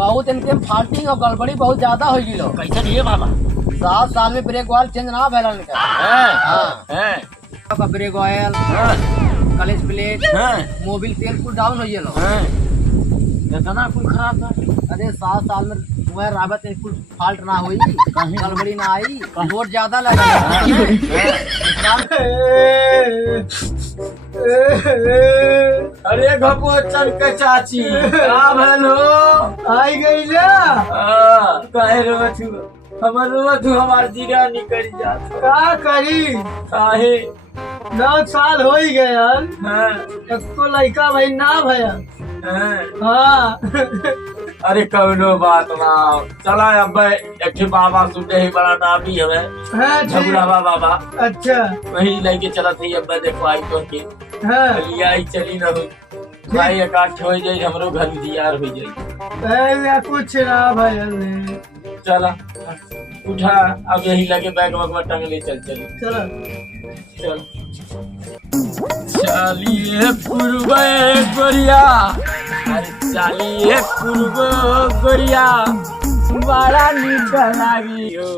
बहुत इनके फाल्टिंग और गड़बड़ी बहुत ज्यादा हो गई। कैसे नहीं है बाबा? 7 साल में ब्रेक ऑयल चेंज ना भैया इनका। हाँ brake oil, clutch plate, Mobil तेल कुल डाउन हो इतना कुल खराब था। अरे 7 साल में तुम्हारे राबत कुल फाल्ट ना हुई, गड़बड़ी ना आई, वोट ज्यादा लगा। अरे घपोचन के चाची का भलो आई गई ना काहे रोवत हूँ हमर रोवत हूँ हमार जीरा निकल जात का करी। काहे 9 साल हो ही गए हाँ, तो लड़का भाई ना भैया। हाँ। हाँ अरे कौनो बात ना चला अब एक बाबा सुनते ही बड़ा नामी हमें झगुड़ावा बाबा। अच्छा वही लेके चला थी अब देखो आई तो के लिया ही चली न हो भाई एकाठ हो जाए हमरो घर दियार हो जाए कुछ ना भैया। चला उठा अब यही लगे बैग वगवा टंग ले चल चलो चल चलिए पूर्वे गोरिया अरे चलिए पूर्वे गोरिया बड़ा नीक लागी हो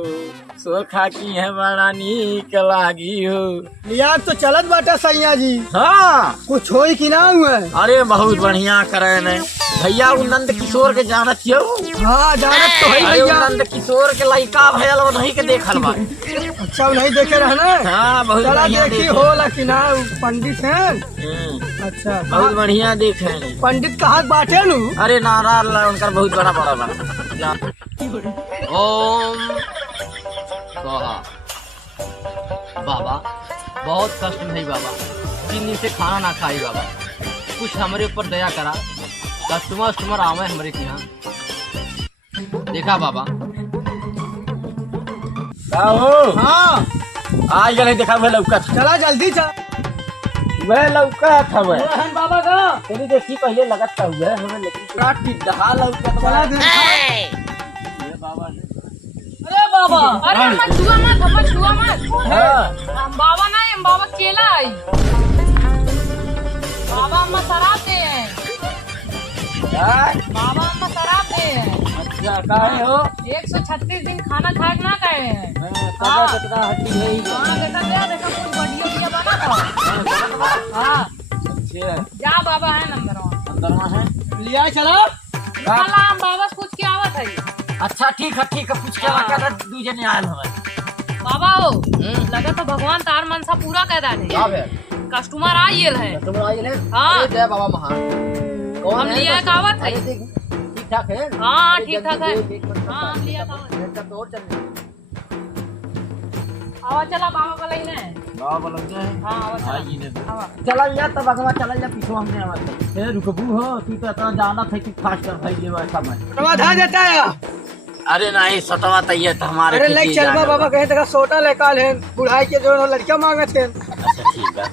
सोखा की है बड़ा नीक लागी हो यार तो चलत बाटा सैया जी। हाँ कुछ हो कि ना हुआ? अरे बहुत बढ़िया करे ने भैया वो नंद किशोर के जानत हो। हाँ जानत तो है अरे भैया। नंद किशोर के लड़का भैया नहीं के देखल बा। अच्छा नहीं देखे रहना। हाँ बहुत चला बढ़िया देखी देखे। होला कि ना पंडित हैं। अच्छा बहुत बढ़िया देखे। पंडित कहाँ बाटे नु? अरे नारा उनका बहुत बड़ा बड़ा ओम बाबा बहुत कष्ट नहीं बाबा, 3 दिन से खाना ना खाई बाबा, कुछ हमारे ऊपर दया करा। कस्टमर आवे हमारे यहाँ देखा बाबा। हाँ आज गए देखा वह लौका था। चला जल्दी चल। वह लौका था वह बाबा का तेरी देखी पहले लगत था हुआ हमें लेकिन दहा लौका चला बाबा ने अरे बाबा अरे मत छुआ मत हाँ हम बाबा नहीं हम बाबा केला आई बाबा हम शराब दे हैं बाबा हम शराब दे हैं। अच्छा काहे हो 136 दिन खाना खाए ना गए हैं। हाँ कितना हड्डी है देखा कुछ बढ़िया बढ़िया बना था। हाँ अच्छा जा बाबा है अंदर में है लिया चला। हम बाबा से पूछ के आवत है। अच्छा ठीक है पूछ के क्या था दूजे ने आयल हमें बाबा हो लगा तो भगवान तार मनसा पूरा कर डाले। कस्टमर आयल है। हाँ जय बाबा महान। कौन हम है? लिया कावत है। ठीक ठाक है। हाँ ठीक ठाक है। हाँ हम लिया कावत आवा चला बाबा का लेने है। बाबा बोल रहे हैं हाँ आवा चला। आई ने चला यार तब अगवा चला जा पीछे हमने हमारे ए रुकबू हो तू तो इतना जाना था कि फास्ट कर भाई ये वैसा मैं धा देता है। अरे नहीं सतवा तैयार था हमारे अरे लाइक चलवा बाबा कहे तक सोटा लेकाल है बुढ़ाई के जो लड़का मांगे थे। अच्छा ठीक है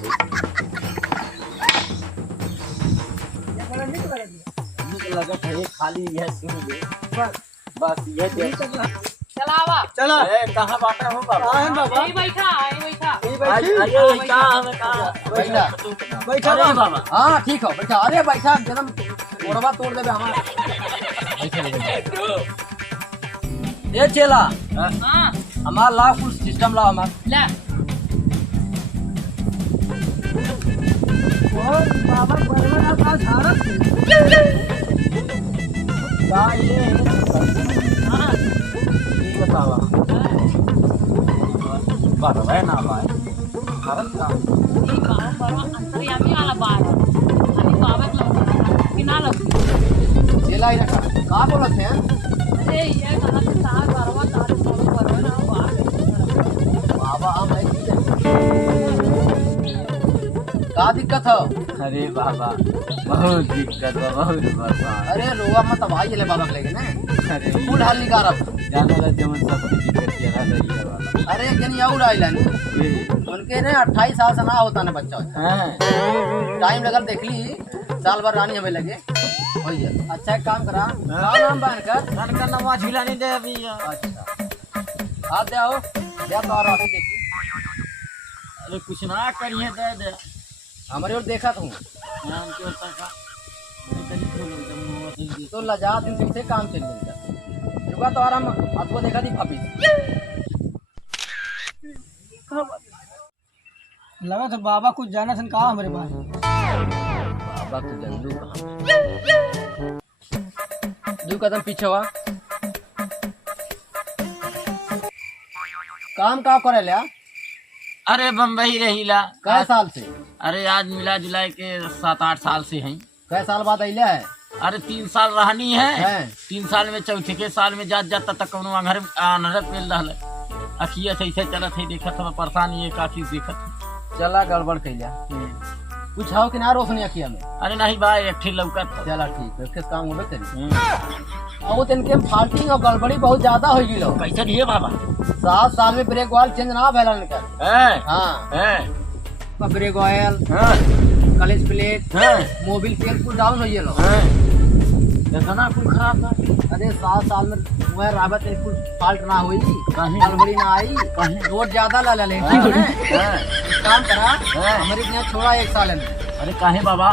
लगा था ये खाली है सुन बस ये देख चला आवा चला ए कहां बाटा हो बाबा कहाँ है बाबा? यही बैठा आइए कहां हमें कहां बैठा अरे बाबा हाँ ठीक है बैठा। अरे बैठा जन्म तोड़वा तोड़ देवे हमारा। ये चला हाँ हमार ला कुल सिस्टम ला हमार ले बाबा बरवा का झारत का ये हाँ ये बतावा बरवा ना भाई भारत का ये बाबा बड़ा अंतर्यामी वाला बात है। अभी बाबा के लग कि ना लग चला ही रखा का बोलत है। अरे ये कहा से तार बरवा ना बात बाबा हम है का दिक्कत है? अरे बाबा बहुत दिक्कत है बहुत बर्बाद अरे रोवा मत अब आई ले बाबा के लेके ना अरे फुल हाल निकाल अब। जाने लग जमन सब की दिक्कत ये रही है वाला अरे जनी और आइला नी उनके ने 28 साल से ना होता ना बच्चा हैं टाइम लगल देख ली साल भर रानी हमें लगे हो गया। अच्छा एक काम करा का नाम बांध कर धन का नवा झूला नहीं दे अभी अच्छा हाथ दे आओ या तो और आगे देखी अरे कुछ ना करिए दे दे हमारे और देखा तू नाम के तक का नहीं तो तो लजा दिन से काम चल गया रुका तो आराम आपको देखा थी भाभी लगा था बाबा कुछ जाना था कहा हमारे पास। बाबा को जल्लू कहाँ 2 कदम पीछे हुआ काम का करे लिया अरे बम्बई रहीला कै साल से अरे आज मिला जुलाई के 7-8 साल से हैं। कै साल बाद अइले है अरे 3 साल रहनी है हैं? 3 साल में चौथे के साल में जात जाता तक कौनो घर अनरत मिल रहा है अखिया से ऐसे चलत है देखत हम परेशानी है काफी देखत चला गड़बड़ कैला कुछ हाउ कि ना रोशनी अखिया में अरे नहीं भाई एक ठीक लौकत था। चला ठीक है उसके काम होबे करी अब वो इनके फाल्टिंग और गड़बड़ी बहुत ज्यादा हो गई लो कैसे दिए बाबा 7 साल में ब्रेक ऑयल चेंज ना भैला निकल हैं हाँ हैं ब्रेक ऑयल हैं कलेज प्लेट हैं मोबिल तेल कुल डाउन हो लो देखना कुल खराब था अरे 7 साल में वह राबत कुल फाल्ट ना हुई कहीं गड़बड़ी ना आई कहीं रोड ज्यादा ला ले काम करा हमारे यहाँ छोड़ा 1 साल में अरे काहे बाबा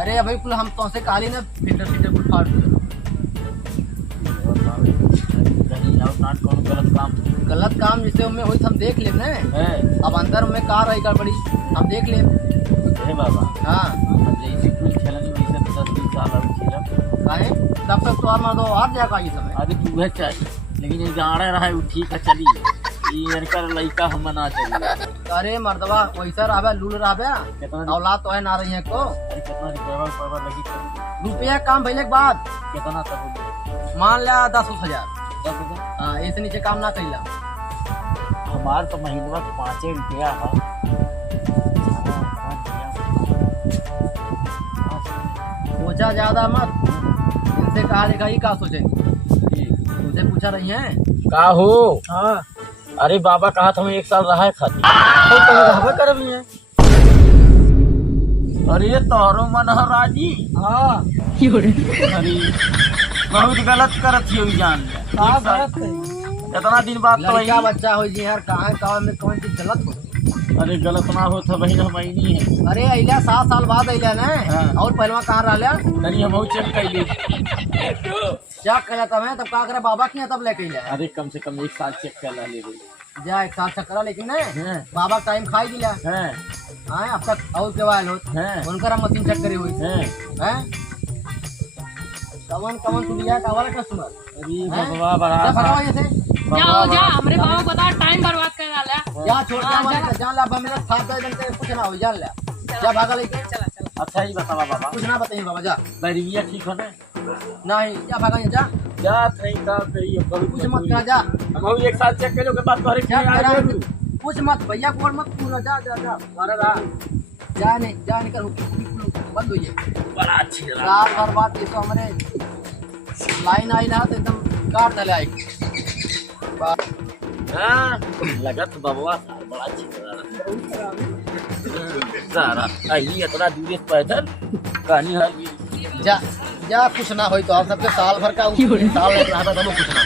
अरे अभी कुल हम तो से काली ना फिल्टर कुल फाड़ गलत काम जिससे हमें हुई हम देख ले ना अब अंदर में कार रही गड़बड़ी हम देख ले बाबा हाँ जैसे कुछ खेलन वैसे 10-20 साल और खेलन काहे तब तक तो और दो और जाएगा ये समय अरे तू चाहिए लेकिन ये गाड़ा रहा है वो ठीक है चली ये कर लड़का हम ना चली अरे मर्दवा वैसा रहा लूल रहा कितना औलाद तो है ना रही है को अरे कितना रुपया लगी रुपया काम भैले के बाद कितना तब मान लिया 10,000 10,000 हाँ इससे नीचे काम ना कैला हमार तो महीनवा 5 रुपया है सोचा ज्यादा मत इनसे कहा देखा ही का सोचेंगे तुमसे पूछा रही है का हो हाँ अरे बाबा कहा था 1 साल रहा है खाती कर भी है अरे तोहरो मन है राजी हाँ अरे बहुत गलत करत ही जान कहाँ गलत है इतना दिन बाद तो लड़का बच्चा हो जी यार कहाँ में कौन चीज गलत हो अरे गलत ना हो तो बहन महीनी है अरे अइला 7 साल बाद अइला ना हाँ। और पहलवा कहाँ रहा तनी हम चेक कैली क्या कहला तब तब का करे बाबा की तब लेके अइला अरे कम से कम 1 साल चेक कर ले जा 1 साल चक्करा लेकिन ना हैं बाबा टाइम खाई दिला हैं हाँ अब तक और के वाल होत हैं उनकर मशीन चेक करी हुई हैं हैं कवन तू लिया का वाला कस्टमर अरे हैं? बाबा बड़ा जा भगवा ये से जाओ जा हमरे बाबा को बता टाइम बर्बाद कर डाला जा छोड़ के वाला जान ला मेरा खाद दे दन के कुछ ना हो जान ला जा भागा लेके चला चला अच्छा ही बतावा बाबा कुछ ना बताइए बाबा जा बैरिया ठीक है ना नहीं जा भागा ये जा जात नहीं का करिए कुछ मत करा जा हम 1 साल चेक करो के बाद तोहरे जा क्या करा कुछ मत भैया को मत पूरा जा जा जा मारा रहा जा नहीं कर बंद हुई है बड़ा अच्छी लगा रात भर बाद ये तो हमारे लाइन आई ना तो एकदम काट डाले आई हां लगत बबवा सार बड़ा अच्छी लगा सारा आई इतना दूर से पैदल कहानी है जा जा कुछ ना होई तो आप सबके साल भर का साल एक रहा था तब कुछ ना